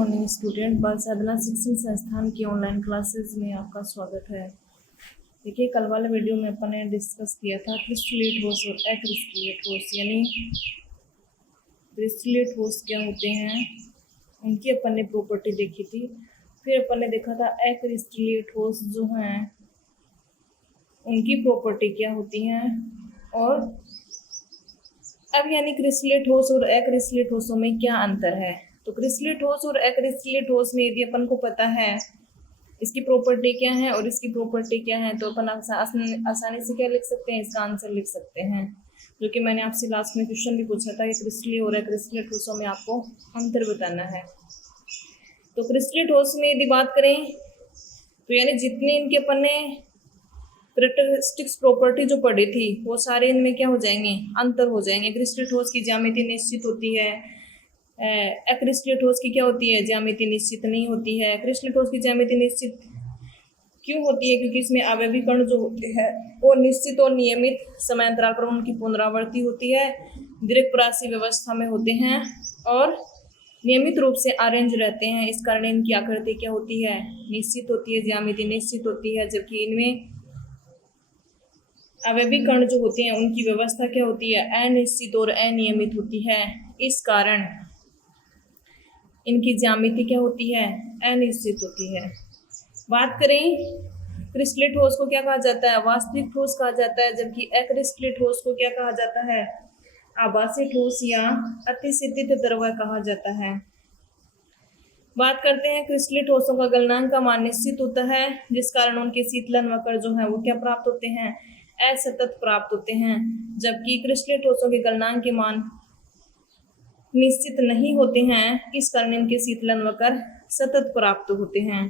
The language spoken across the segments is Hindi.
Morning student. बाल साधना शिक्षण संस्थान की ऑनलाइन क्लासेस में आपका स्वागत है। देखिए, कल वाले वीडियो में अपन ने डिस्कस किया था क्रिस्टलेट ठोस और अक्रिस्टलेट ठोस, यानी क्रिस्टलेट ठोस क्या होते हैं उनकी अपन ने प्रॉपर्टी देखी थी। फिर अपन ने देखा था अक्रिस्टलेट ठोस जो हैं उनकी प्रॉपर्टी क्या होती हैं, और अब यानी क्रिस्टलेट ठोस और अक्रिस्टलेट ठोसों में क्या अंतर है। तो क्रिस्टलेट ठोस और अक्रिस्टलेट ठोस में यदि अपन को पता है इसकी प्रॉपर्टी क्या है और इसकी प्रॉपर्टी क्या है, तो अपन आसानी से क्या लिख सकते हैं, इसका आंसर लिख सकते हैं। जो कि मैंने आपसे लास्ट में क्वेश्चन भी पूछा था कि क्रिस्टलीय और अक्रिस्टलेट ठोसों में आपको अंतर बताना है। तो क्रिस्टलेट ठोस में यदि बात करें तो यानी जितने इनके अपन ने कैरेक्टरिस्टिक्स प्रॉपर्टी जो पढ़ी थी वो सारे इनमें क्या हो जाएंगे, अंतर हो जाएंगे। क्रिस्टलेट ठोस की ज्यामिति निश्चित होती है, अक्रिस्टलेट ठोस की क्या होती है, ज्यामिति निश्चित नहीं होती है। क्रिस्टलेट ठोस की ज्यामिति निश्चित क्यों होती है, क्योंकि इसमें आवेवी कण जो होते हैं वो निश्चित और नियमित समयांतराल पर उनकी पुनरावृत्ति होती है, दीर्घपरासी व्यवस्था में होते हैं और नियमित रूप से अरेंज रहते हैं। इस कारण इनकी आकृति क्या होती है, निश्चित होती है, ज्यामिति निश्चित होती है। जबकि इनमें आवेवी कण जो होते हैं उनकी व्यवस्था क्या होती है, अनिश्चित और अनियमित होती है। इस कारण इनकी ज्यामिति क्या होती है, अनिश्चित होती है। बात करें क्रिस्टलेट ठोस को क्या कहा जाता है, वास्तविक ठोस कहा जाता है। जबकि अक्रिस्टलेट ठोस को क्या कहा जाता है, आभासी ठोस या अतिसिद्धित द्रव्य कहा जाता है। बात करते हैं क्रिस्टलेट ठोसों का गलनांक का मान निश्चित होता है, जिस कारण उनके शीतलन वक्र जो है वो क्या प्राप्त होते हैं, असतत प्राप्त होते हैं। जबकि क्रिस्टलेट ठोसों के गलनांक के मान निश्चित नहीं होते हैं, इस कारण इनके शीतलन वक्र सतत प्राप्त होते हैं।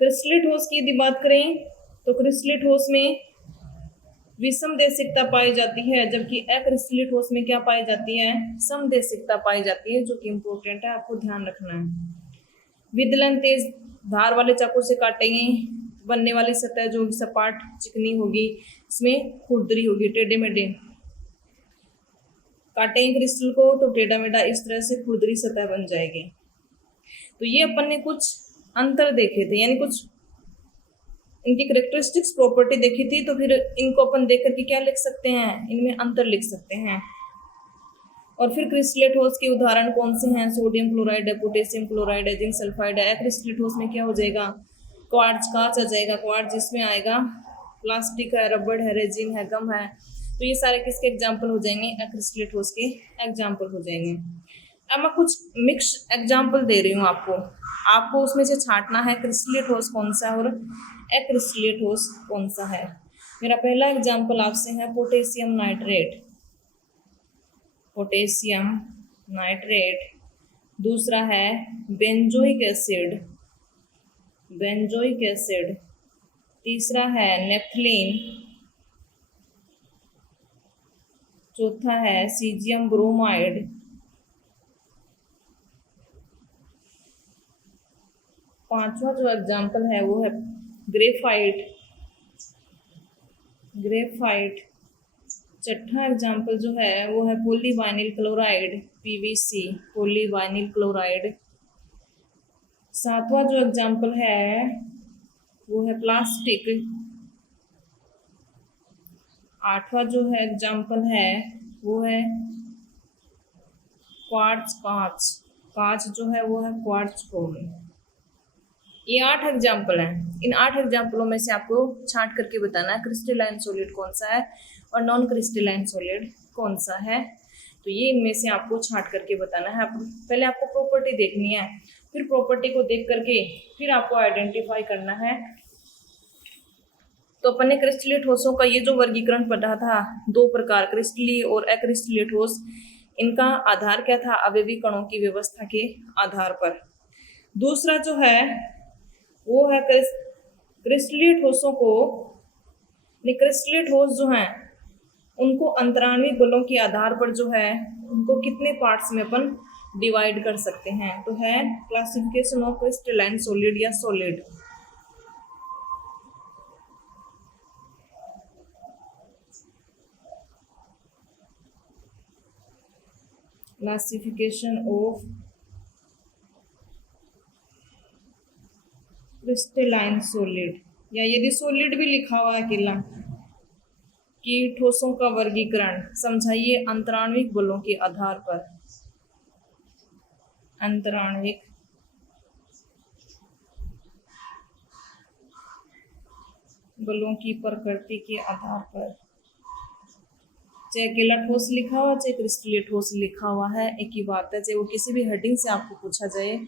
क्रिस्टलेट ठोस की यदि बात करें तो क्रिस्टलेट ठोस में विषमदेशिकता पाई जाती है, जबकि अक्रिस्टलेट ठोस में क्या पाई जाती है, समदेशिकता पाई जाती है, जो कि इम्पोर्टेंट है, आपको ध्यान रखना है। विदलन तेज धार वाले चाकू से काटेंगे, बनने वाली सतह जो सपाट चिकनी होगी, इसमें खुरदरी होगी, टेढ़े मेढ़े काटेंगे क्रिस्टल को तो टेढ़ा मेढ़ा इस तरह से खुरदरी सतह बन जाएगी। तो ये अपन ने कुछ अंतर देखे थे, यानी कुछ इनकी कैरेक्टरिस्टिक्स प्रॉपर्टी देखी थी। तो फिर इनको अपन देख करके क्या लिख सकते हैं, इनमें अंतर लिख सकते हैं। और फिर क्रिस्टलेट ठोस के उदाहरण कौन से हैं, सोडियम क्लोराइड है, पोटेशियम क्लोराइड है, जिंक सल्फाइड है। क्रिस्टलेट ठोस में क्या हो जाएगा, क्वार्ट्ज कांच आ जाएगा, क्वार्ट्ज जिसमें आएगा प्लास्टिक है, रबड़ है, रेजिन है, गम है। तो ये सारे किसके एग्जाम्पल हो जाएंगे, क्रिस्टलेट ठोस के एग्जाम्पल हो जाएंगे। अब मैं कुछ मिक्स एग्जाम्पल दे रही हूँ आपको उसमें से छांटना है क्रिस्टलेट ठोस कौन सा है और अक्रिस्टलेट ठोस कौन सा है। मेरा पहला एग्जाम्पल आपसे है पोटेशियम नाइट्रेट, पोटेशियम नाइट्रेट। दूसरा है बेंजोइक एसिड, बेंजोइक एसिड। तीसरा है नेफ्थलीन। चौथा है सीजियम ब्रोमाइड। पांचवा जो एग्जाम्पल है वो है ग्रेफाइट, ग्रेफाइट। छठा एग्जाम्पल जो है वो है पॉलीवाइनिल क्लोराइड, पीवीसी, पॉलीवाइनिल क्लोराइड। सातवां जो एग्जाम्पल है वो है प्लास्टिक। आठवां जो है एग्जाम्पल है वो है क्वार्ट्ज कांच, कांच जो है वो है क्वार्ट्ज क्रोम। ये 8 एग्जाम्पल हैं। इन 8 एग्जाम्पलों में से आपको छांट करके बताना है क्रिस्टलाइन सॉलिड कौन सा है और नॉन क्रिस्टलाइन सॉलिड कौन सा है। तो ये इनमें से आपको छांट करके बताना है। पहले आपको प्रॉपर्टी देखनी है, फिर प्रॉपर्टी को देख करके फिर आपको आइडेंटिफाई करना है। तो अपन ने क्रिस्टलीय ठोसों का ये जो वर्गीकरण पढ़ा था, 2 प्रकार, क्रिस्टलीय और अक्रिस्टलीय ठोस। इनका आधार क्या था, आवेवी कणों की व्यवस्था के आधार पर। दूसरा जो है वो है क्रिस्टलीय ठोसों को, क्रिस्टलीय ठोस जो हैं उनको अंतराणु बलों के आधार पर जो है उनको कितने पार्ट्स में अपन डिवाइड कर सकते हैं। तो है क्लासिफिकेशन ऑफ क्रिस्टलाइन सॉलिड या solid. Classification of crystalline solid, या यदि सॉलिड भी लिखा हुआ है अकेला कि ठोसों का वर्गीकरण समझाइए अंतराण्विक बलों के आधार पर। अंतराण्विक बलों की प्रकृति के आधार पर, चाहे अकेला ठोस लिखा हुआ चाहे क्रिस्टलीय ठोस लिखा हुआ है, एक ही बात है। चाहे वो किसी भी हेडिंग से आपको पूछा जाए,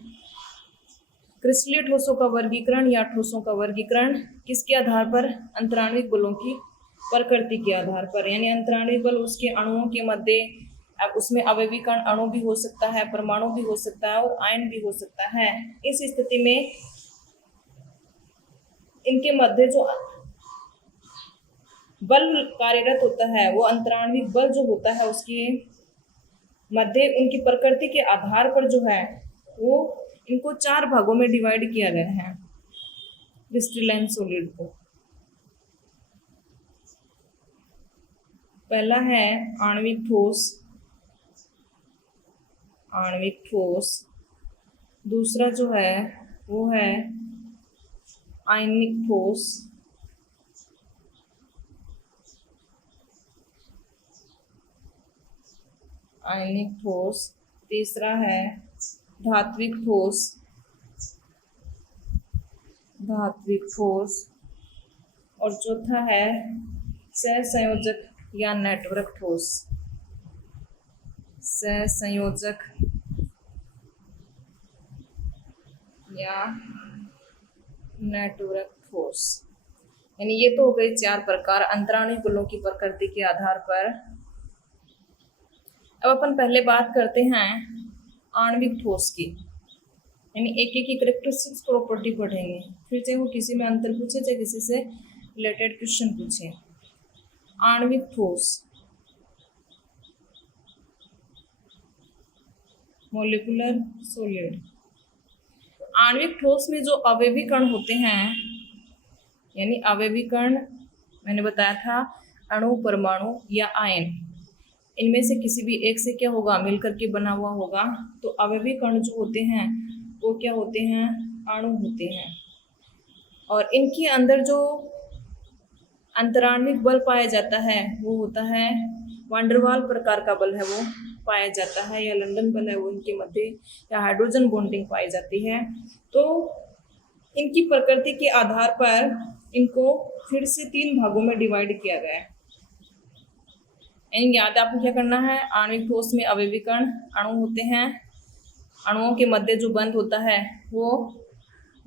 क्रिस्टलीय ठोसों का वर्गीकरण या ठोसों का वर्गीकरण किसके आधार पर? अंतराण्विक बलों की प्रकृति के आधार पर। यानी अंतराण्विक बल उसके अणुओं के मध्य, अब उसमें अवयवी कण अणु भी हो सकता है, परमाणु भी हो सकता है और आयन भी हो सकता है। इस स्थिति में इनके मध्य जो बल कार्यरत होता है, वो अंतराण्विक बल जो होता है उसके मध्य उनकी प्रकृति के आधार पर जो है वो इनको 4 भागों में डिवाइड किया गया है क्रिस्टलाइन सॉलिड को। पहला है आणविक ठोस, आणविक ठोस। दूसरा जो है वो है आयनिक ठोस, आयनिक ठोस। तीसरा है धात्विक ठोस, धात्विक ठोस। और चौथा है सहसंयोजक या नेटवर्क ठोस, सहसंयोजक या नेटवर्क ठोस। यानी ये तो हो गए 4 प्रकार अंतराण्विक बलों की प्रकृति के आधार पर। अब अपन पहले बात करते हैं आणविक ठोस की, यानी एक एक की कैरेक्टरिस्टिक्स प्रॉपर्टी पढ़ेंगे, फिर चाहे वो किसी में अंतर पूछे चाहे किसी से रिलेटेड क्वेश्चन पूछे। आणविक ठोस, मॉलिक्यूलर सॉलिड। आणविक ठोस में जो अवयवी कण होते हैं, यानी अवयवी कण मैंने बताया था अणु, परमाणु या आयन, इनमें से किसी भी एक से क्या होगा, मिलकर के बना हुआ होगा। तो अवयवी कण जो होते हैं वो क्या होते हैं, अणु होते हैं। और इनके अंदर जो अंतराण्विक बल पाया जाता है वो होता है वांडरवाल प्रकार का बल है वो पाया जाता है, या लंदन बल है वो इनके मध्य, या हाइड्रोजन बॉन्डिंग पाई जाती है। तो इनकी प्रकृति के आधार पर इनको फिर से 3 भागों में डिवाइड किया गया है। यानी याद आपको क्या करना है, आणविक ठोस में अवयवी कण अणु होते हैं, अणुओं के मध्य जो बंध होता है वो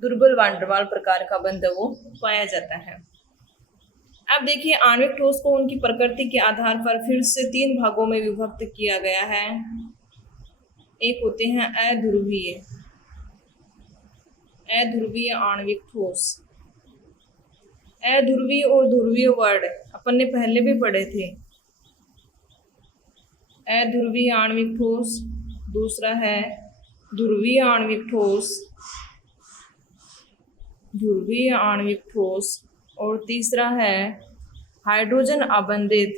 दुर्बल वांडरवाल प्रकार का बंध वो पाया जाता है। अब देखिए आणविक ठोस को उनकी प्रकृति के आधार पर फिर से 3 भागों में विभक्त किया गया है। एक होते हैं अध्रुवीय, अध्रुवीय आणविक ठोस। अध्रुवीय और ध्रुवीय वर्ड अपन ने पहले भी पढ़े थे। अध्रुवीय आणविक ठोस, दूसरा है ध्रुवीय आणविक ठोस, ध्रुवीय आणविक ठोस, और तीसरा है हाइड्रोजन आबंधित,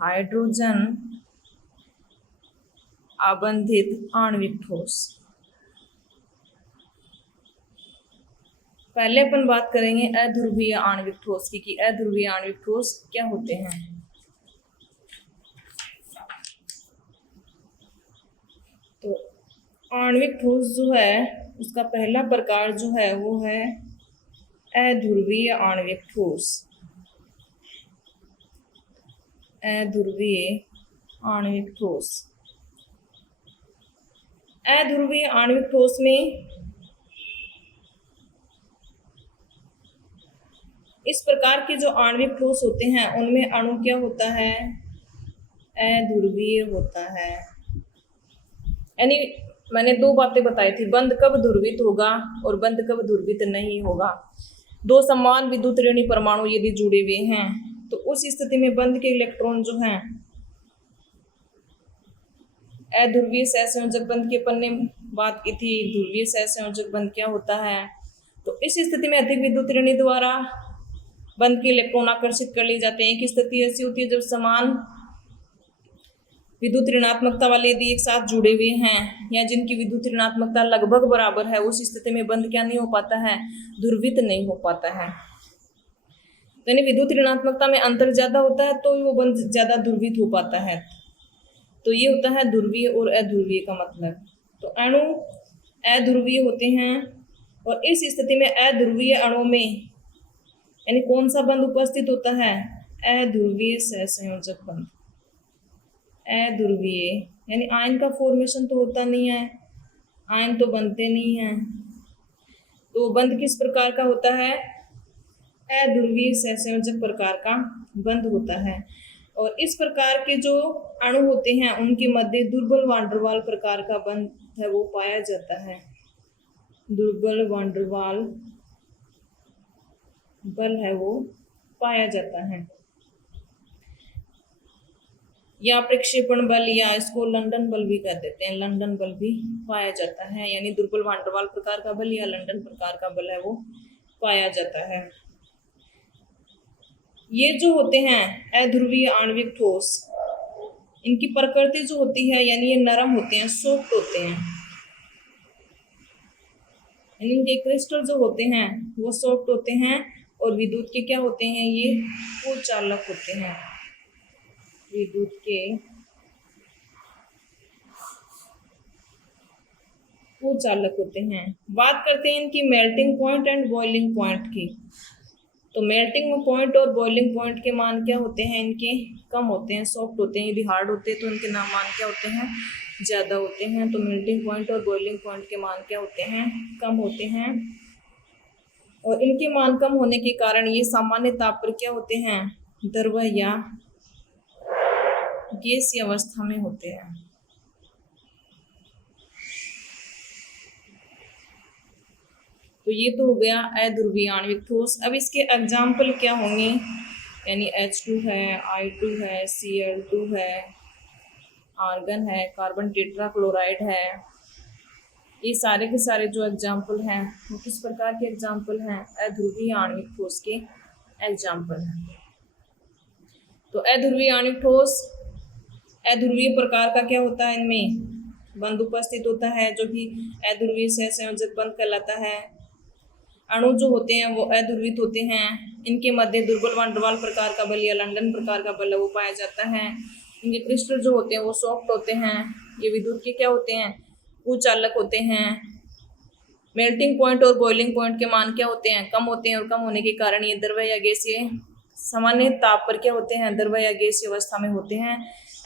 हाइड्रोजन आबंधित आणविक ठोस। पहले अपन बात करेंगे अध्रुवीय आणविक ठोस की, कि अध्रुवीय आणविक ठोस क्या होते हैं। तो आणविक ठोस जो है उसका पहला प्रकार जो है वो है अध्रुवीय आणविक ठोस, अध्रुवीय आणविक ठोस। अध्रुवीय आणविक ठोस में इस प्रकार के जो आणविक ठोस होते हैं उनमें अणु क्या होता है, अध्रुवीय होता है। यानी मैंने 2 बातें बताई थी, बंध कब ध्रुवित होगा और बंध कब ध्रुवित नहीं होगा। 2 समान विद्युत ऋणी परमाणु यदि जुड़े हुए हैं तो उस स्थिति में बंध के इलेक्ट्रॉन जो हैं अध्रुवीय सहसंयोजक बंध की अपन ने बात की थी। ध्रुवीय सहसंयोजक बंध क्या होता है, तो इस स्थिति में अधिक विद्युत ऋणी द्वारा बंध के इलेक्ट्रॉन आकर्षित कर लिए जाते हैं। एक स्थिति ऐसी होती है जब समान विद्युत ऋणात्मकता वाले यदि एक साथ जुड़े हुए हैं या जिनकी विद्युत ऋणात्मकता लगभग बराबर है, उस स्थिति में बंध क्या नहीं हो पाता है, ध्रुवित नहीं हो पाता है। यानी विद्युत ऋणात्मकता में अंतर ज्यादा होता है तो वो बंध ज्यादा ध्रुवित हो पाता है। तो ये होता है ध्रुवीय और अध्रुवीय का मतलब। तो अणु अध्रुवीय होते हैं और इस स्थिति में अध्रुवीय अणु में यानी कौन सा बंध उपस्थित होता है, अध्रुवीय सहसंयोजक बंध। अध्रुवीय यानी आयन का फॉर्मेशन तो होता नहीं है, आयन तो बनते नहीं हैं, तो बंध किस प्रकार का होता है, अध्रुवीय सहसंयोजक प्रकार का बंध होता है। और इस प्रकार के जो अणु होते हैं उनके मध्य दुर्बल वांडरवाल प्रकार का बंध है वो पाया जाता है। दुर्बल वांडरवाल बल है वो पाया जाता है, या प्रक्षेपण बल या इसको लंदन बल भी कह देते हैं, लंदन बल भी पाया जाता है। यानी दुर्बल वांडरवाल प्रकार का बल या लंदन प्रकार का बल है वो पाया जाता है। ये जो होते हैं अध्रुवीय आणविक ठोस, इनकी प्रकृति जो होती है यानी ये नरम होते हैं, सॉफ्ट होते हैं, यानी इनके क्रिस्टल जो होते हैं वो सॉफ्ट होते हैं और विद्युत के क्या होते हैं, ये कुचालक होते हैं, विद्युत के कुचालक होते हैं। बात करते हैं इनकी melting point and boiling point की। तो मेल्टिंग पॉइंट और बॉइलिंग पॉइंट के मान क्या होते हैं, इनके कम होते हैं, सॉफ्ट होते हैं। यदि हार्ड होते हैं तो इनके मान क्या होते हैं, ज़्यादा होते हैं। तो मेल्टिंग पॉइंट और बॉइलिंग पॉइंट के मान क्या होते हैं, कम होते हैं। और इनके मान कम होने के कारण ये सामान्य ताप पर क्या होते हैं, द्रव्य या गैसीय अवस्था में होते हैं। तो ये तो हो गया अध्रुवीय आणविक ठोस। अब इसके एग्जाम्पल क्या होंगे, यानी H2 है, I2 है, Cl2 है, आर्गन है, कार्बन टेट्राक्लोराइड है। ये सारे के सारे जो एग्जाम्पल हैं वो किस प्रकार के एग्जाम्पल हैं, अध्रुवीय आणविक ठोस के एग्जाम्पल हैं। तो अध्रुवीय आणविक ठोस अध्रुवीय प्रकार का क्या होता है, इनमें बंध उपस्थित होता है जो कि अध्रुवीय सहसंयोजक बंध कहलाता है। अणु जो होते हैं वो अध्रुवित होते हैं, इनके मध्य दुर्बल वांडरवाल प्रकार का बल या लंदन प्रकार का बल वो पाया जाता है। इनके क्रिस्टल जो होते हैं वो सॉफ्ट होते हैं। ये विद्युत के क्या होते हैं, कुचालक होते हैं। मेल्टिंग पॉइंट और बॉइलिंग पॉइंट के मान क्या होते हैं, कम होते हैं और कम होने के कारण ये द्रव्य या गैसीय सामान्य ताप पर क्या होते हैं, द्रव्य या गैसीय अवस्था में होते हैं।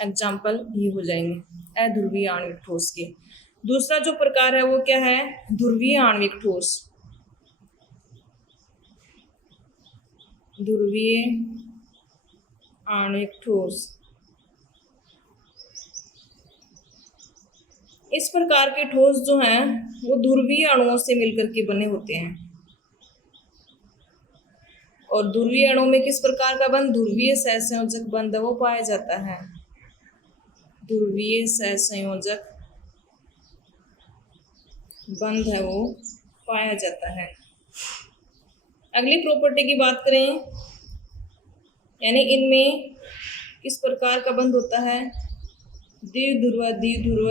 एग्जाम्पल ये हो जाएंगे अध्रुवीय आणविक ठोस के। दूसरा जो प्रकार है वो क्या है, ध्रुवीय आणविक ठोस। ध्रुवीय आणविक ठोस, इस प्रकार के ठोस जो हैं वो ध्रुवीय अणुओं से मिलकर के बने होते हैं। और ध्रुवीय अणु में किस प्रकार का बंध, ध्रुवीय सहसंयोजक बंध वो पाया जाता है। ध्रुवीय सहसंयोजक बंध है वो पाया जाता है। अगली प्रॉपर्टी की बात करें, यानी इनमें किस प्रकार का बंध होता है, द्विध्रुव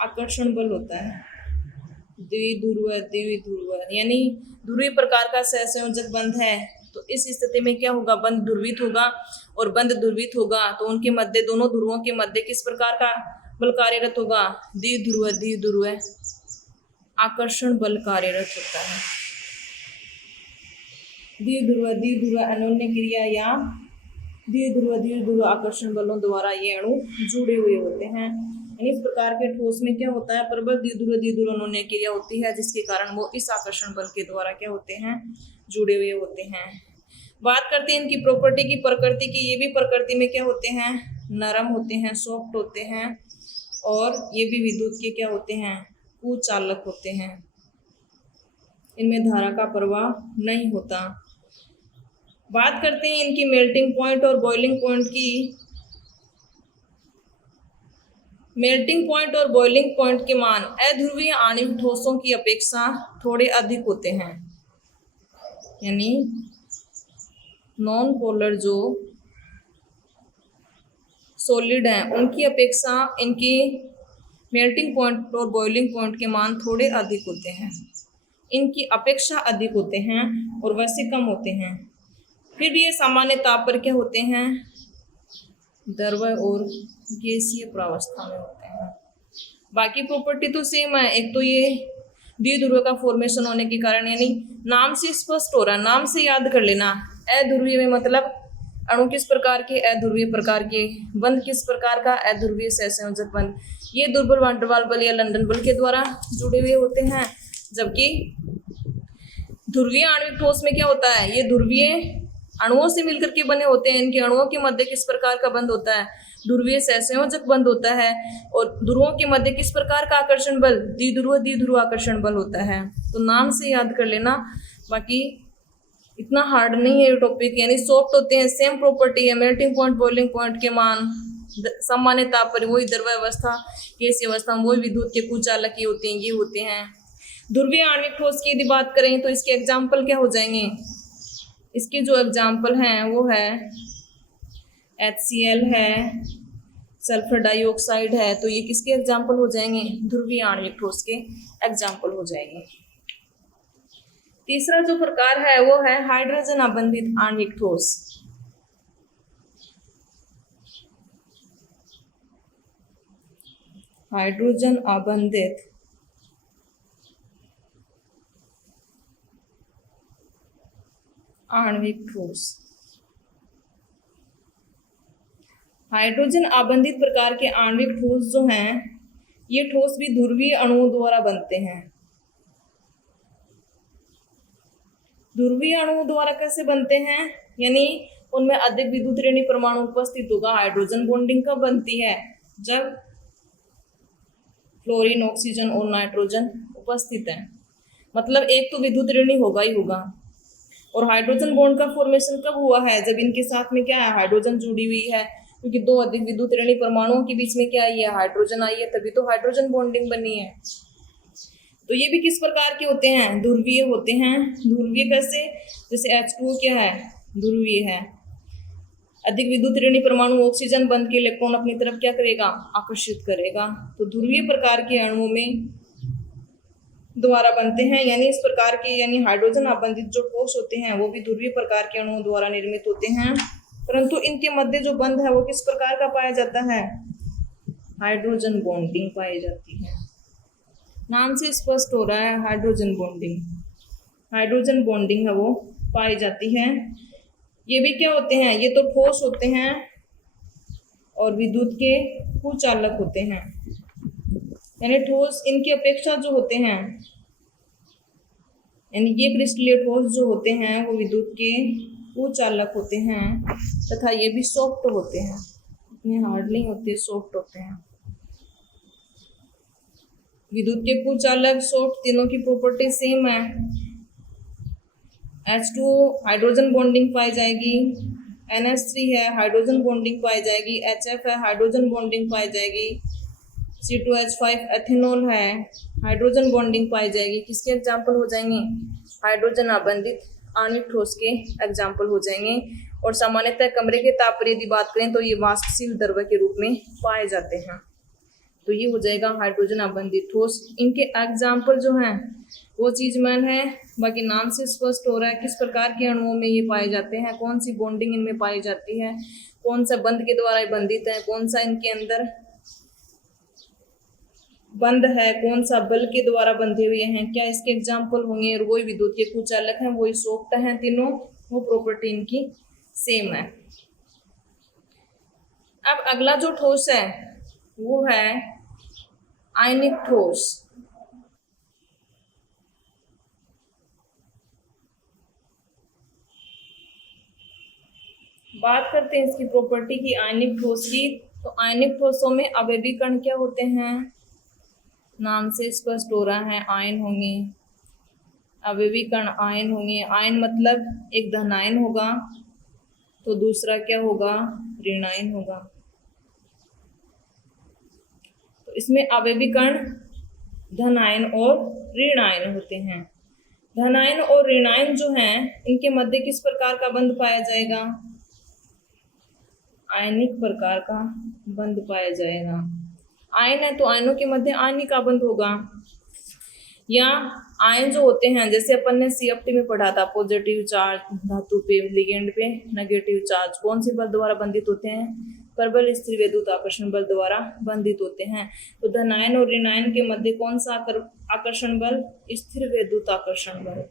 आकर्षण बल होता है। द्विध्रुव यानी ध्रुवीय प्रकार का सहसंयोजक बंध है। तो इस स्थिति में क्या होगा, बंध ध्रुवित होगा और बंध ध्रुवित होगा तो उनके मध्य, दोनों ध्रुवों के मध्य किस प्रकार का बल कार्यरत होगा, द्विध्रुव आकर्षण बल कार्यरत होता है। द्विध्रुव अनोन्य क्रिया या द्विध्रुव आकर्षण बलों द्वारा ये अणु जुड़े हुए होते हैं। यानी इस प्रकार के ठोस में क्या होता है, प्रबल द्विध्रुव अनोन्य क्रिया होती है जिसके कारण वो इस आकर्षण बल के द्वारा क्या होते हैं, जुड़े हुए होते हैं। बात करते हैं इनकी प्रॉपर्टी की, प्रकृति की। ये भी प्रकृति में क्या होते हैं, नरम होते हैं, सॉफ्ट होते हैं और ये भी विद्युत के क्या होते हैं, कुचालक होते हैं। इनमें धारा का प्रवाह नहीं होता। बात करते हैं इनकी मेल्टिंग पॉइंट और बॉइलिंग पॉइंट की। मेल्टिंग पॉइंट और बॉइलिंग पॉइंट के मान अध्रुवीय आणविक ठोसों की अपेक्षा थोड़े अधिक होते हैं। यानी नॉन पोलर जो सॉलिड हैं उनकी अपेक्षा इनके मेल्टिंग पॉइंट और बॉइलिंग पॉइंट के मान थोड़े अधिक होते हैं, इनकी अपेक्षा अधिक होते हैं और वैसे कम होते हैं। फिर भी ये सामान्य ताप पर क्या होते हैं, द्रव्य और गैसीय प्रावस्था में होते हैं। बाकी प्रॉपर्टी तो सेम है। एक तो ये द्विध्रुव का फॉर्मेशन होने के कारण, यानी नाम से स्पष्ट हो रहा है, नाम से याद कर लेना। अध्रुवीय में मतलब अणु किस प्रकार के, अध्रुवीय प्रकार के। बंध किस प्रकार का, अध्रुवीय सहसंयोजक बंध। ये दुर्बल वान डेर वाल्स बल या लंदन बल के द्वारा जुड़े हुए होते हैं। जबकि ध्रुवीय आणविक ठोस में क्या होता है, ये ध्रुवीय अणुओं से मिलकर के बने होते हैं। इनके अणुओं के मध्य किस प्रकार का बंध होता है, ध्रुवीय सहसंयोजक बंध होता है। और ध्रुवों के मध्य किस प्रकार का आकर्षण बल, द्विध्रुव आकर्षण बल होता है। तो नाम से याद कर लेना, बाकी इतना हार्ड नहीं है ये टॉपिक। यानी सॉफ्ट होते हैं, सेम प्रॉपर्टी है, मेल्टिंग पॉइंट बॉइलिंग पॉइंट के मान सामान्य ताप पर वही द्रव्य अवस्था गैसीय अवस्था में वही विद्युत के कुचालक ये होते हैं, ये होते हैं। ध्रुवीय आणविक ठोस की यदि बात करें तो इसके एग्जाम्पल क्या हो जाएंगे, इसके जो एग्जाम्पल हैं वो है HCl है, सल्फर डाइऑक्साइड है। तो ये किसके एग्जाम्पल हो जाएंगे, ध्रुवीय आणविक ठोस के एग्जाम्पल हो जाएंगे। तीसरा जो प्रकार है वो है हाइड्रोजन आबंधित आणविक ठोस। हाइड्रोजन आबंधित आणविक ठोस। हाइड्रोजन आबंधित प्रकार के आणविक ठोस जो हैं, ये ठोस भी ध्रुवीय अणुओं द्वारा बनते हैं। ध्रुवीय अणुओं द्वारा कैसे बनते हैं, यानी उनमें अधिक विद्युत ऋणात्मक परमाणु उपस्थित होगा। हाइड्रोजन बॉन्डिंग कब बनती है, जब फ्लोरीन, ऑक्सीजन और नाइट्रोजन उपस्थित है। मतलब एक तो विद्युत ऋणात्मक होगा ही होगा। और हाइड्रोजन बॉन्ड का फॉर्मेशन कब हुआ है, जब इनके साथ में क्या है, हाइड्रोजन जुड़ी हुई है। क्योंकि दो अधिक विद्युत ऋणात्मक परमाणुओं के बीच में क्या आई है, हाइड्रोजन आई है, तभी तो हाइड्रोजन बॉन्डिंग बनी है। तो ये भी किस प्रकार के होते हैं, ध्रुवीय होते हैं। ध्रुवीय कैसे, जैसे H2O क्या है, ध्रुवीय है। अधिक विद्युत ऋणात्मक परमाणु ऑक्सीजन बंध के इलेक्ट्रॉन अपनी तरफ क्या करेगा, आकर्षित करेगा। तो ध्रुवीय प्रकार के अणुओं में द्वारा बनते हैं। यानी इस प्रकार के, यानी हाइड्रोजन आबंधित जो ठोस होते हैं वो भी ध्रुवीय प्रकार के अणुओं द्वारा निर्मित होते हैं। परंतु इनके मध्य जो बंध है वो किस प्रकार का पाया जाता है, हाइड्रोजन बॉन्डिंग पाई जाती है। नाम से स्पष्ट हो रहा है, हाइड्रोजन बॉन्डिंग, हाइड्रोजन बॉन्डिंग है वो पाई जाती है। ये भी क्या होते हैं, ये तो ठोस होते हैं और विद्युत के कुचालक होते हैं। यानी ठोस इनकी अपेक्षा जो होते हैं, यानी ये क्रिस्टलीय ठोस जो होते हैं वो विद्युत के कुचालक होते हैं तथा ये भी सॉफ्ट होते हैं, इतने हार्ड नहीं होते, सॉफ्ट होते हैं। विद्युत के कुचालक, सॉफ्ट, तीनों की प्रॉपर्टी सेम है। H2O हाइड्रोजन बॉन्डिंग पाई जाएगी, NH3 है हाइड्रोजन बॉन्डिंग पाई जाएगी, HF है हाइड्रोजन बॉन्डिंग पाई जाएगी, C2H5 एथेनॉल है हाइड्रोजन बॉन्डिंग पाई जाएगी। किसके एग्जाम्पल हो जाएंगे, हाइड्रोजन आबंधित आणविक ठोस के एग्जाम्पल हो जाएंगे। और सामान्यतः कमरे के ताप पर यदि बात करें तो ये वाष्पशील द्रव्य के रूप में पाए जाते हैं। तो ये हो जाएगा हाइड्रोजन आबंधित ठोस। इनके एग्जाम्पल जो हैं वो चीज मैन है, बाकी नाम से स्पष्ट हो रहा है किस प्रकार के अणुओं में ये पाए जाते हैं, कौन सी बॉन्डिंग इनमें पाई जाती है, कौन सा बंध के द्वारा बंधित है, कौन सा इनके अंदर बंद है, कौन सा बल के द्वारा बंधे हुए हैं, क्या इसके एग्जाम्पल होंगे। और वही विद्युत के कुचालक हैं, वही सॉफ्ट हैं, तीनों वो प्रॉपर्टी इनकी सेम है। अब अगला जो ठोस है वो है आयनिक ठोस। बात करते हैं इसकी प्रॉपर्टी की, आयनिक ठोस की। तो आयनिक ठोसों में अवयवी कण क्या होते हैं, नाम से स्पष्ट हो रहा है, आयन होंगे। अवयवी कण आयन होंगे। आयन मतलब एक धनायन होगा तो दूसरा क्या होगा, ऋणायन होगा। तो इसमें अवयवी कण धनायन और ऋणायन होते हैं। धनायन और ऋणायन जो हैं इनके मध्य किस प्रकार का बंध पाया जाएगा, आयनिक प्रकार का बंध पाया जाएगा। आयन है तो आयनों के मध्य आयनिक आबंध होगा। या आयन जो होते हैं, जैसे अपन ने CFT में पढ़ा था, पॉजिटिव चार्ज धातु पे, लिगेंड पे नेगेटिव चार्ज, कौन से बल द्वारा बंधित होते हैं? प्रबल स्थिर वैद्युत आकर्षण बल द्वारा बंधित होते हैं। तो धनायन और ऋणायन के मध्य कौन सा आकर्षण बल? स्थिर वैद्युत आकर्षण बल।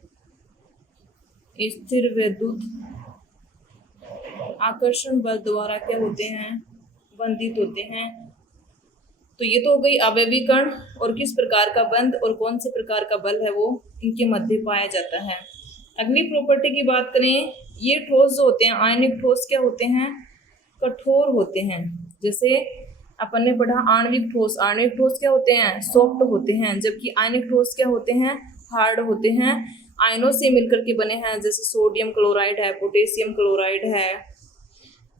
स्थिर वैद्युत आकर्षण बल द्वारा क्या होते हैं? बंधित होते हैं। तो ये तो हो गई आवेवीकरण और किस प्रकार का बंध और कौन से प्रकार का बल है वो इनके मध्य पाया जाता है। अगली प्रॉपर्टी की बात करें, ये ठोस जो होते हैं आयनिक ठोस क्या होते हैं? कठोर होते हैं। जैसे अपन ने पढ़ा आणविक ठोस, आणविक ठोस क्या होते हैं? सॉफ्ट होते हैं, जबकि आयनिक ठोस क्या होते हैं? हार्ड होते हैं। आयनों से मिलकर के बने हैं, जैसे सोडियम क्लोराइड है, पोटेशियम क्लोराइड है,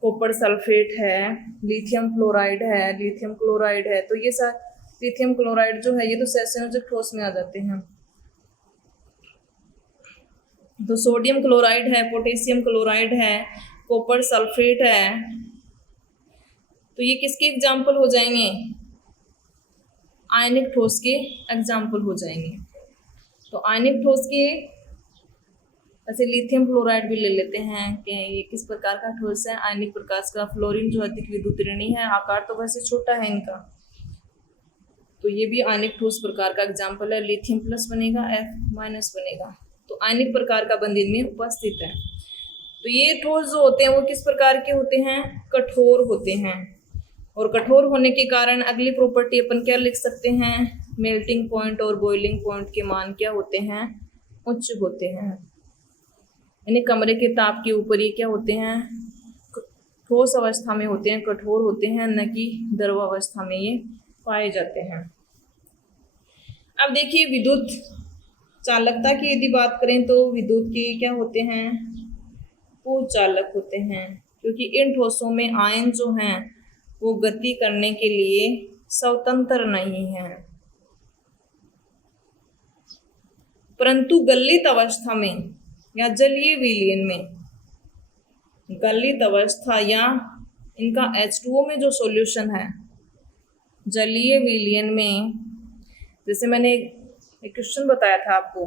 कॉपर सल्फेट है, लिथियम फ्लोराइड है, लिथियम क्लोराइड है। तो ये सब लिथियम क्लोराइड जो है ये तो सहसंयोजक ठोस में आ जाते हैं। तो सोडियम क्लोराइड है, पोटेशियम क्लोराइड है, कॉपर सल्फेट है, तो ये किसके एग्जाम्पल हो जाएंगे? आयनिक ठोस के एग्जाम्पल हो जाएंगे। तो आयनिक ठोस के ऐसे लिथियम फ्लोराइड भी ले लेते हैं कि ये किस प्रकार का ठोस है? आयनिक प्रकार का। फ्लोरीन जो अधिक विद्युत ऋणी है, आकार तो वैसे छोटा है इनका, तो ये भी आयनिक ठोस प्रकार का एग्जाम्पल है। लिथियम प्लस बनेगा, F माइनस बनेगा। तो आयनिक प्रकार का बंध इनमें उपस्थित है। तो ये ठोस जो होते हैं वो किस प्रकार के होते हैं? कठोर होते हैं। और कठोर होने के कारण अगली प्रॉपर्टी अपन क्या लिख सकते हैं? मेल्टिंग पॉइंट और बॉइलिंग पॉइंट के मान क्या होते हैं? उच्च होते हैं। यानी कमरे के ताप के ऊपर ये क्या होते हैं? ठोस अवस्था में होते हैं, कठोर होते हैं, न कि द्रव अवस्था में ये पाए जाते हैं। अब देखिए विद्युत चालकता की यदि बात करें तो विद्युत के क्या होते हैं? पूचालक होते हैं, क्योंकि इन ठोसों में आयन जो हैं वो गति करने के लिए स्वतंत्र नहीं है, परंतु गलित अवस्था में या जलीय विलयन में, गलित अवस्था या इनका H2O में जो सॉल्यूशन है जलीय विलयन में, जैसे मैंने एक क्वेश्चन बताया था आपको,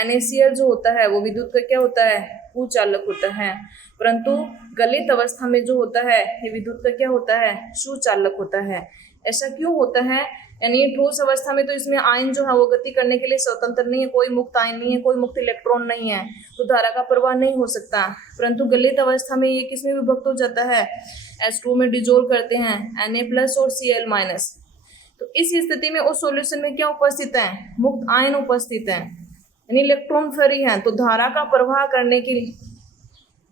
NaCl जो होता है वो विद्युत का क्या होता है? पूचालक होता है, परंतु गलित अवस्था में जो होता है ये विद्युत का क्या होता है? सुचालक होता है। ऐसा क्यों होता है? यानी ठोस अवस्था में तो इसमें आयन जो है वो गति करने के लिए स्वतंत्र नहीं है, कोई मुक्त आयन नहीं है, कोई मुक्त इलेक्ट्रॉन नहीं है, तो धारा का प्रवाह नहीं हो सकता। परंतु गलित अवस्था में ये किसमें विभक्त हो जाता है? H2O में डिजोल्व करते हैं, Na+ और Cl-। तो इस स्थिति में उस सॉल्यूशन में क्या उपस्थित है? मुक्त आयन उपस्थित है, यानी इलेक्ट्रॉन फ्री है। तो धारा का प्रवाह करने के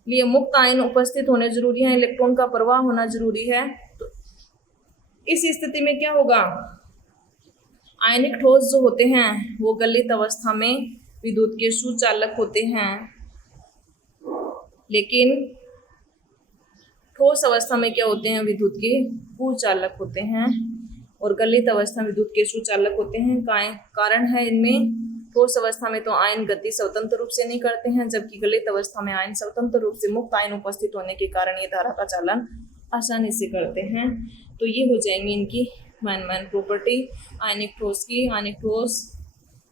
लिए मुक्त आयन उपस्थित होने जरूरी है, इलेक्ट्रॉन का प्रवाह होना जरूरी है। तो इस स्थिति में क्या होगा? आयनिक ठोस जो होते हैं वो गलित अवस्था में विद्युत के सुचालक होते हैं, लेकिन ठोस अवस्था में क्या होते हैं? विद्युत के पूचालक होते हैं। और गलित अवस्था में विद्युत के सुचालक होते हैं। कारण है इनमें, ठोस अवस्था में तो आयन गति स्वतंत्र रूप से नहीं करते हैं, जबकि गलित अवस्था में आयन स्वतंत्र रूप से मुक्त आयन उपस्थित होने के कारण ये धारा का चालन आसानी से करते हैं। तो ये हो जाएंगी इनकी मेन प्रॉपर्टी आयनिक ठोस की। आयनिक ठोस,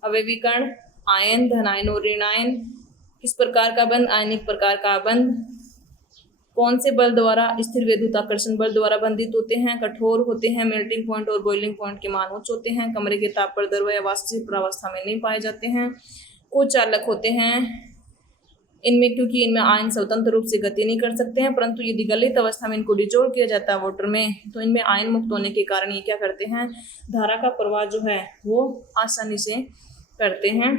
अवयवीकरण, आयन, धनायन और ऋणायन, किस प्रकार का बंध? आयनिक प्रकार का बंध। कौन से बल द्वारा? स्थिर वैद्युत आकर्षण बल द्वारा बंधित होते हैं, कठोर होते हैं, मेल्टिंग पॉइंट और बॉइलिंग पॉइंट के मान उच्च होते हैं, कमरे के ताप पर द्रव या वाष्पित प्रावस्था में नहीं पाए जाते हैं, कुचालक होते हैं इनमें, क्योंकि इनमें आयन स्वतंत्र रूप से गति नहीं कर सकते हैं, परंतु यदि गलित अवस्था में इनको डिजोल्व किया जाता है वाटर में तो इनमें आयन मुक्त होने के कारण ये क्या करते हैं? धारा का प्रवाह जो है वो आसानी से करते हैं।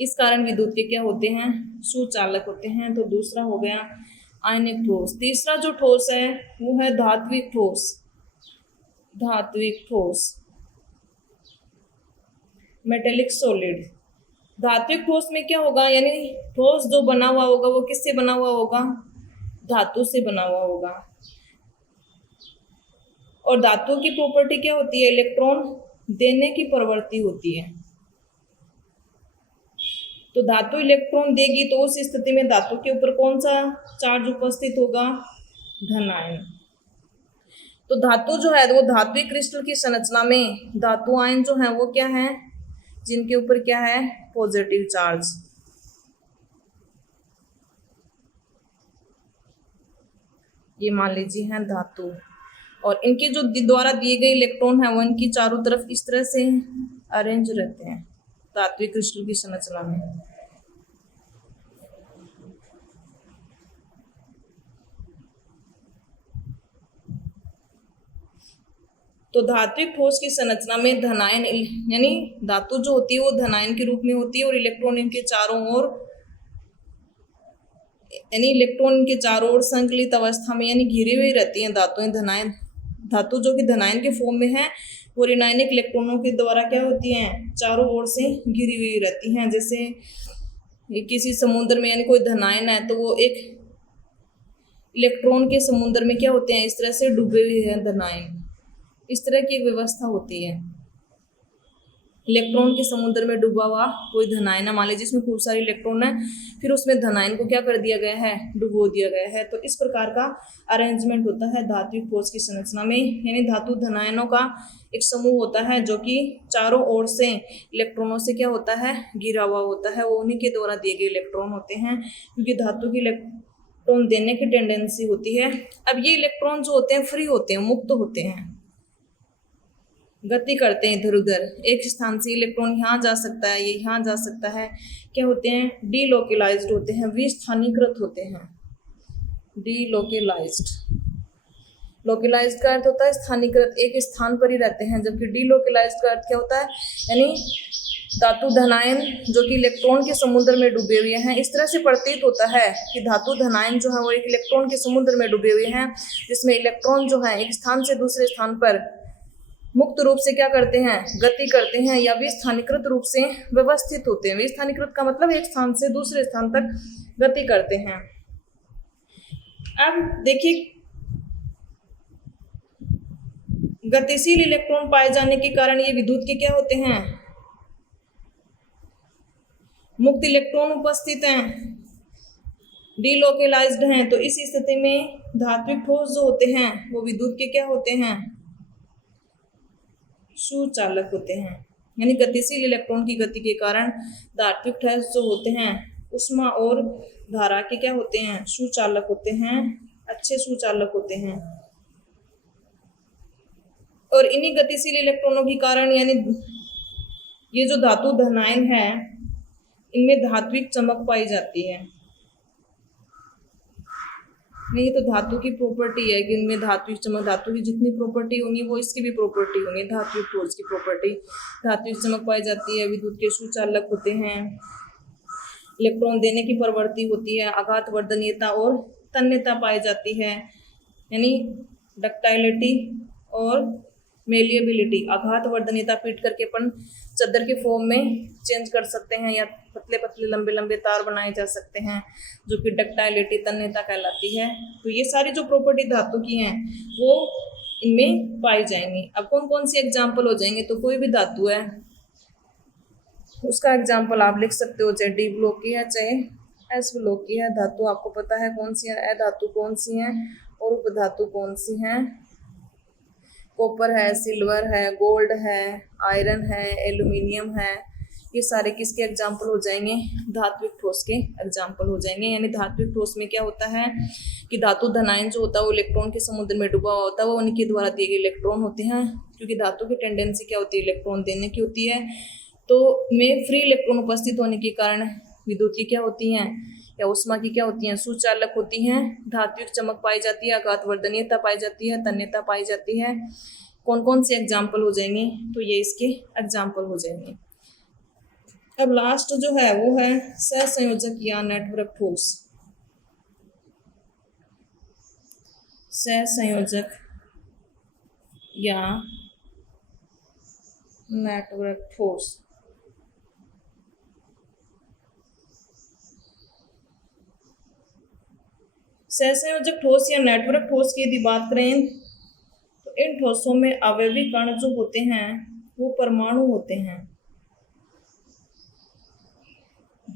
इस कारण विद्युत के क्या होते हैं? सुचालक होते हैं। तो दूसरा हो गया आयनिक ठोस। तीसरा जो ठोस है वो है धात्विक ठोस। धात्विक ठोस, मेटेलिक सॉलिड। धात्विक ठोस में क्या होगा? यानी ठोस जो बना हुआ होगा वो किससे बना हुआ होगा? धातु से बना हुआ होगा। और धातु की प्रॉपर्टी क्या होती है? इलेक्ट्रॉन देने की प्रवृत्ति होती है। तो धातु इलेक्ट्रॉन देगी तो उस स्थिति में धातु के ऊपर कौन सा चार्ज उपस्थित होगा? धनायन। तो धातु जो है वो धात्विक क्रिस्टल की संरचना में धातु आयन जो है वो क्या है, जिनके ऊपर क्या है, पॉजिटिव चार्ज। ये मान लीजिए है धातु, और इनके जो द्वारा दिए गए इलेक्ट्रॉन है वो इनकी चारों तरफ इस तरह से अरेंज रहते हैं धात्विक क्रिस्टल की संरचना में। तो धात्विक ठोस की संरचना में धनायन यानी धातु जो होती है वो धनायन के रूप में होती है, और इलेक्ट्रॉन इनके चारों ओर यानी इलेक्ट्रॉन इनके चारों ओर संकलित अवस्था में यानी घिरी हुई रहती हैं धातुएं। धनायन धातु जो कि धनायन के फॉर्म में है वो ऋणायनिक इलेक्ट्रॉनों के द्वारा क्या होती हैं, चारों ओर से घिरी हुई रहती हैं। जैसे किसी समुद्र में यानी कोई धनायन है तो वो एक इलेक्ट्रॉन के समुद्र में क्या होते हैं, इस तरह से डूबे हुए हैं धनायन। इस तरह की व्यवस्था होती है। इलेक्ट्रॉन के समुद्र में डूबा हुआ कोई धनायन मान लीजिए जिसमें खूब सारे इलेक्ट्रॉन है, फिर उसमें धनायन को क्या कर दिया गया है, डुबो दिया गया है। तो इस प्रकार का अरेंजमेंट होता है धात्विक ठोस की संरचना में, यानी धातु धनायनों का एक समूह होता है जो कि चारों ओर से इलेक्ट्रॉनों से क्या होता है, घिरा हुआ होता है। वो उन्हीं के द्वारा दिए गए इलेक्ट्रॉन होते हैं, क्योंकि धातु की इलेक्ट्रॉन देने की टेंडेंसी होती है। अब ये इलेक्ट्रॉन जो होते हैं फ्री होते हैं, मुक्त होते हैं, गति करते हैं इधर उधर। एक स्थान से इलेक्ट्रॉन यहाँ जा सकता है, ये यहाँ जा सकता है। क्या होते हैं, डीलोकेलाइज्ड होते हैं, विस्थानीकृत होते हैं। डीलोकेलाइज्ड, लोकेलाइज्ड का अर्थ होता है स्थानीकृत, एक स्थान पर ही रहते हैं। जबकि डीलोकेलाइज्ड का अर्थ क्या होता है, यानी धातु धनायन जो कि इलेक्ट्रॉन के समुद्र में डूबे हुए हैं। इस तरह से प्रतीत होता है कि धातु धनायन जो है वो एक इलेक्ट्रॉन के समुद्र में डूबे हुए हैं, जिसमें इलेक्ट्रॉन जो है एक स्थान से दूसरे स्थान पर मुक्त रूप से क्या करते हैं, गति करते हैं, या विस्थानीकृत रूप से व्यवस्थित होते हैं। विस्थानीकृत का मतलब एक स्थान से दूसरे स्थान तक गति करते हैं। अब देखिए, गतिशील इलेक्ट्रॉन पाए जाने के कारण ये विद्युत के क्या होते हैं, मुक्त इलेक्ट्रॉन उपस्थित हैं, डीलोकेलाइज्ड हैं। तो इस स्थिति में धात्विक ठोस जो होते हैं वो विद्युत के क्या होते हैं, सुचालक होते हैं। यानी गतिशील इलेक्ट्रॉन की गति के कारण धात्विक ठोस जो होते हैं उष्मा और धारा के क्या होते हैं, सुचालक होते हैं, अच्छे सुचालक होते हैं। और इन्हीं गतिशील इलेक्ट्रॉनों के कारण यानी ये जो धातु धनायन है इनमें धात्विक चमक पाई जाती है। नहीं तो धातु की प्रॉपर्टी है कि इनमें धात्विक चमक, धातु की जितनी प्रॉपर्टी होंगी वो इसकी भी प्रॉपर्टी होंगी, धात्विक ठोस की प्रॉपर्टी। धात्विक चमक पाई जाती है, विद्युत के सुचालक होते हैं, इलेक्ट्रॉन देने की प्रवृत्ति होती है, आघात वर्धनीयता और तन्यता पाई जाती है, यानी डक्टाइलिटी और मेलिएबिलिटी। आघात वर्धनीयता पीट करके अपन चादर के फॉर्म में चेंज कर सकते हैं, या पतले पतले लंबे लंबे तार बनाए जा सकते हैं, जो कि डक्टाइलिटी तन्यता कहलाती है। तो ये सारी जो प्रॉपर्टी धातु की हैं वो इनमें पाई जाएंगी। अब कौन कौन सी एग्जाम्पल हो जाएंगे, तो कोई भी धातु है उसका एग्जाम्पल आप लिख सकते हो, चाहे डी ब्लॉक की है चाहे एस ब्लॉक की है। धातु आपको पता है कौन सी है, धातु कौन सी है और उपधातु कौन सी है। कॉपर है, सिल्वर है, गोल्ड है, आयरन है, एल्यूमिनियम है। ये सारे किसके एग्जाम्पल हो जाएंगे, धात्विक ठोस के एग्जाम्पल हो जाएंगे। यानी धात्विक ठोस में क्या होता है कि धातु धनायन जो होता है वो इलेक्ट्रॉन के समुद्र में डूबा हुआ होता है, वो उनके द्वारा दिए गए इलेक्ट्रॉन होते हैं। क्योंकि धातु की टेंडेंसी क्या होती है, इलेक्ट्रॉन देने की होती है। तो में फ्री इलेक्ट्रॉन उपस्थित होने के कारण विद्युत की क्या होती हैं, या उष्मा की क्या होती हैं, सुचालक होती हैं। धात्विक चमक पाई जाती है, आघात वर्धनीयता पाई जाती है, तन्यता पाई जाती है। कौन कौन से एग्जाम्पल हो जाएंगे, तो ये इसके एग्जाम्पल हो जाएंगे। अब लास्ट जो है वो है सहसंयोजक या नेटवर्क ठोस। सहसंयोजक या नेटवर्क ठोस। सहसंयोजक ठोस या नेटवर्क ठोस की यदि बात करें तो इन ठोसों में अवयवी कण जो होते हैं वो परमाणु होते हैं,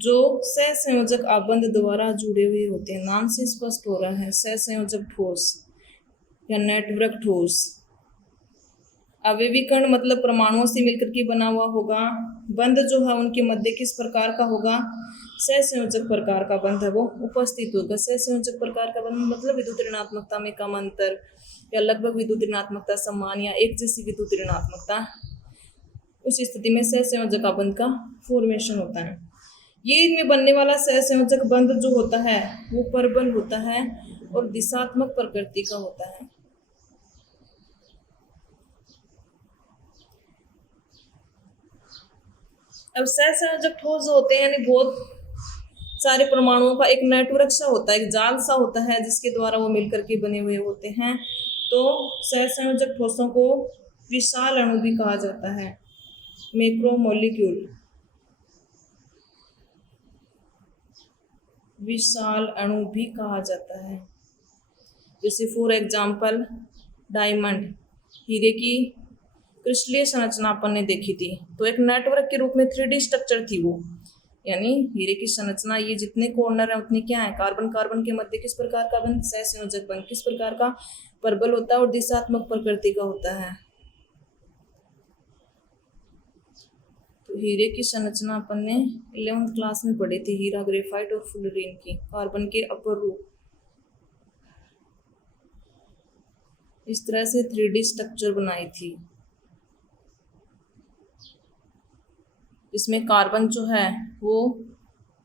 जो सहसंयोजक आबंध द्वारा जुड़े हुए होते हैं। नाम से स्पष्ट हो रहा है, सहसंयोजक ठोस या नेटवर्क ठोस। अवयवीकरण मतलब परमाणुओं से मिलकर के बना हुआ होगा। बंध जो है उनके मध्य किस प्रकार का होगा, सहसंयोजक प्रकार का बंध है वो उपस्थित होगा। सहसंयोजक प्रकार का बंध मतलब विद्युत ऋणात्मकता में कम अंतर या लगभग विद्युत ऋणात्मकता समान या एक जैसी विद्युत ऋणात्मकता, उस स्थिति में सहसंयोजक आबंध का फॉर्मेशन होता है। ये इनमें बनने वाला सहसंयोजक बंध जो होता है वो परबल होता है और दिशात्मक प्रकृति का होता है। अब सहसंयोजक ठोस जो होते हैं यानी बहुत सारे परमाणुओं का एक नेटवर्क सा होता है, एक जाल सा होता है जिसके द्वारा वो मिलकर के बने हुए होते हैं। तो सहसंयोजक ठोसों को विशाल अणु भी कहा जाता है, मैक्रोमोलिक्यूल, विशाल अणु भी कहा जाता है। जैसे फॉर एग्जाम्पल डायमंड, हीरे की क्रिस्टलीय संरचना अपन ने देखी थी, तो एक नेटवर्क के रूप में 3D स्ट्रक्चर थी वो, यानी हीरे की संरचना, ये जितने कॉर्नर है उतने क्या है, कार्बन कार्बन के मध्य किस प्रकार का बंध, सहसंयोजक बंध किस प्रकार का, परबल होता है और दिशात्मक प्रकृति का होता है। तो हीरे की संरचना अपन ने 11th क्लास में पढ़ी थी, हीरा, ग्रेफाइट और फुलरीन की, कार्बन के अपर रूप, इस तरह से 3D स्ट्रक्चर बनाई थी। इसमें कार्बन जो है वो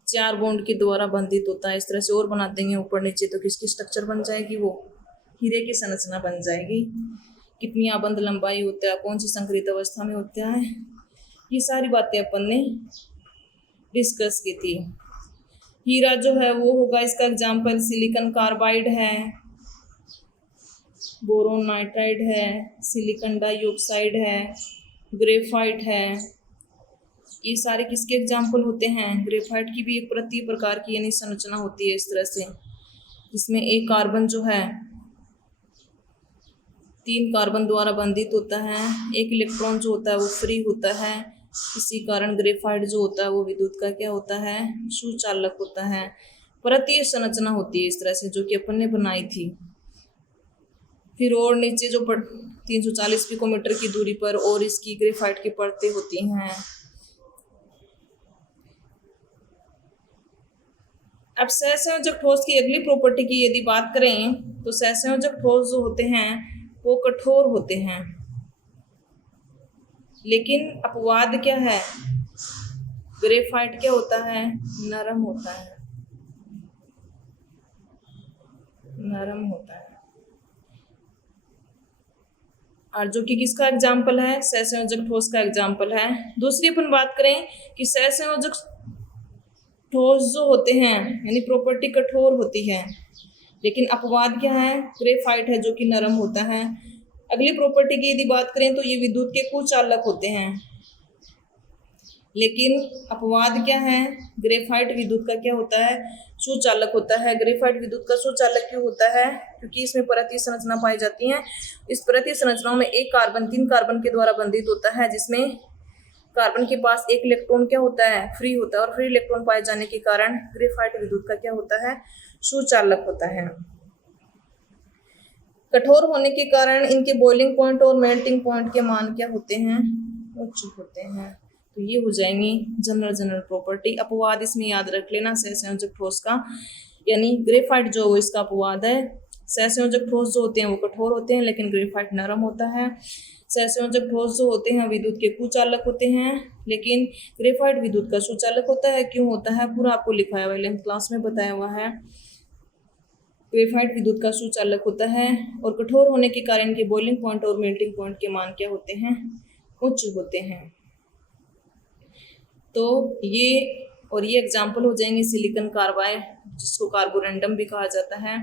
4 बॉन्ड के द्वारा बंधित होता है। इस तरह से और बना देंगे ऊपर नीचे तो किसकी स्ट्रक्चर बन जाएगी, वो हीरे की संरचना बन जाएगी। कितनी आबंध लंबाई होता है, कौन सी संकरित अवस्था में होता है, ये सारी बातें अपन ने डिस्कस की थी। हीरा जो है वो होगा, इसका एग्जाम्पल सिलिकॉन कार्बाइड है, बोरोन नाइट्राइड है, सिलिकॉन डाइऑक्साइड है, ग्रेफाइट है, ये सारे किसके एग्जाम्पल होते हैं। ग्रेफाइट की भी एक प्रति प्रकार की यानी संरचना होती है इस तरह से, जिसमें एक कार्बन जो है 3 कार्बन द्वारा बंधित होता है, एक इलेक्ट्रॉन जो होता है वो फ्री होता है। इसी कारण ग्रेफाइट जो होता है वो विद्युत का क्या होता है, सुचालक होता है। परतीय संरचना होती है इस तरह से, जो कि अपन ने बनाई थी। फिर और नीचे जो 340 पिकोमीटर की दूरी पर और इसकी ग्रेफाइट की परतें होती हैं। अब सहसंयोजक ठोस की अगली प्रॉपर्टी की यदि बात करें तो सहसंयोजक ठोस जो होते हैं वो कठोर होते हैं, लेकिन अपवाद क्या है, ग्रेफाइट क्या होता है, नरम होता है, नरम होता है। और जो कि किसका एग्जाम्पल है, सहसंयोजक ठोस का एग्जाम्पल है। दूसरी अपन बात करें कि सहसंयोजक ठोस जो होते हैं यानी प्रॉपर्टी कठोर होती है, लेकिन अपवाद क्या है, ग्रेफाइट है जो कि नरम होता है। अगली प्रॉपर्टी की यदि बात करें तो ये विद्युत के कुचालक होते हैं, लेकिन अपवाद क्या है, ग्रेफाइट विद्युत का क्या होता है, सुचालक होता है। ग्रेफाइट विद्युत का सुचालक क्यों होता है, क्योंकि इसमें परतीय संरचना पाई जाती है। इस परतीय संरचनाओं में एक कार्बन 3 कार्बन के द्वारा बंधित होता है, जिसमें कार्बन के पास एक इलेक्ट्रॉन क्या होता है, फ्री होता है, और फ्री इलेक्ट्रॉन पाए जाने के कारण ग्रेफाइट विद्युत का क्या होता है, सुचालक होता है। कठोर होने के कारण इनके बॉइलिंग पॉइंट और मेल्टिंग पॉइंट के मान क्या होते हैं, उच्च होते हैं। तो ये हो जाएंगी जनरल प्रॉपर्टी। अपवाद इसमें याद रख लेना सहसंयोजक ठोस का, यानी ग्रेफाइट जो इसका अपवाद है। सहसंयोजक ठोस जो होते हैं वो कठोर होते हैं, लेकिन ग्रेफाइट नरम होता है। सहसंयोजक ठोस जो होते हैं विद्युत के कुचालक होते हैं, लेकिन ग्रेफाइट विद्युत का सुचालक होता है। क्यों होता है, पूरा आपको लिखा है, 11th क्लास में बताया हुआ है। ग्रेफाइट विद्युत का सुचालक होता है और कठोर होने के कारण के बॉइलिंग पॉइंट और मेल्टिंग पॉइंट के मान क्या होते हैं, उच्च होते हैं। तो ये एग्जाम्पल हो जाएंगे सिलिकॉन कार्बाइड, जिसको कार्बोरेंडम भी कहा जाता है,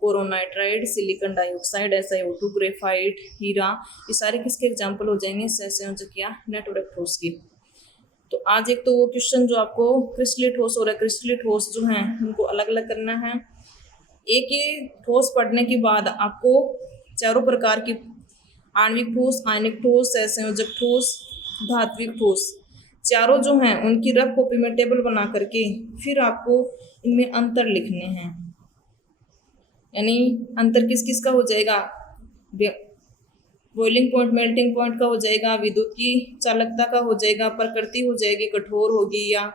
boron nitride, silicon dioxide, SiO2, graphite, हीरा, ये सारे किसके एग्जाम्पल हो जाएंगे, सहसंयोजक या नेटवर्क ठोस की। तो आज एक तो वो क्वेश्चन जो आपको क्रिस्टलीय ठोस और अक्रिस्टलीय ठोस जो हैं उनको अलग अलग करना है। एक ये ठोस पढ़ने के बाद आपको चारों प्रकार की आणविक ठोस, आयनिक ठोस, सहसंयोजक ठोस, धात्विक ठोस, चारों जो हैं उनकी रफ कॉपी में टेबल बना करके फिर आपको इनमें अंतर लिखने हैं। यानी अंतर किस किस का हो जाएगा, बॉइलिंग पॉइंट मेल्टिंग पॉइंट का हो जाएगा, विद्युत की चालकता का हो जाएगा, प्रकृति हो जाएगी कठोर होगी या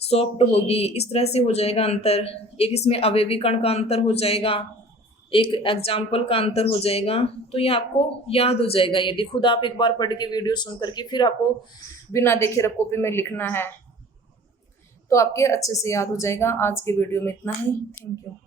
सॉफ्ट होगी, इस तरह से हो जाएगा अंतर। एक इसमें अवयवीकरण का अंतर हो जाएगा, एक एग्जाम्पल का अंतर हो जाएगा। तो ये आपको याद हो जाएगा यदि खुद आप एक बार पढ़ के वीडियो सुन करके फिर आपको बिना देखे रफ कॉपी में लिखना है तो आपके अच्छे से याद हो जाएगा। आज के वीडियो में इतना ही। Thank you.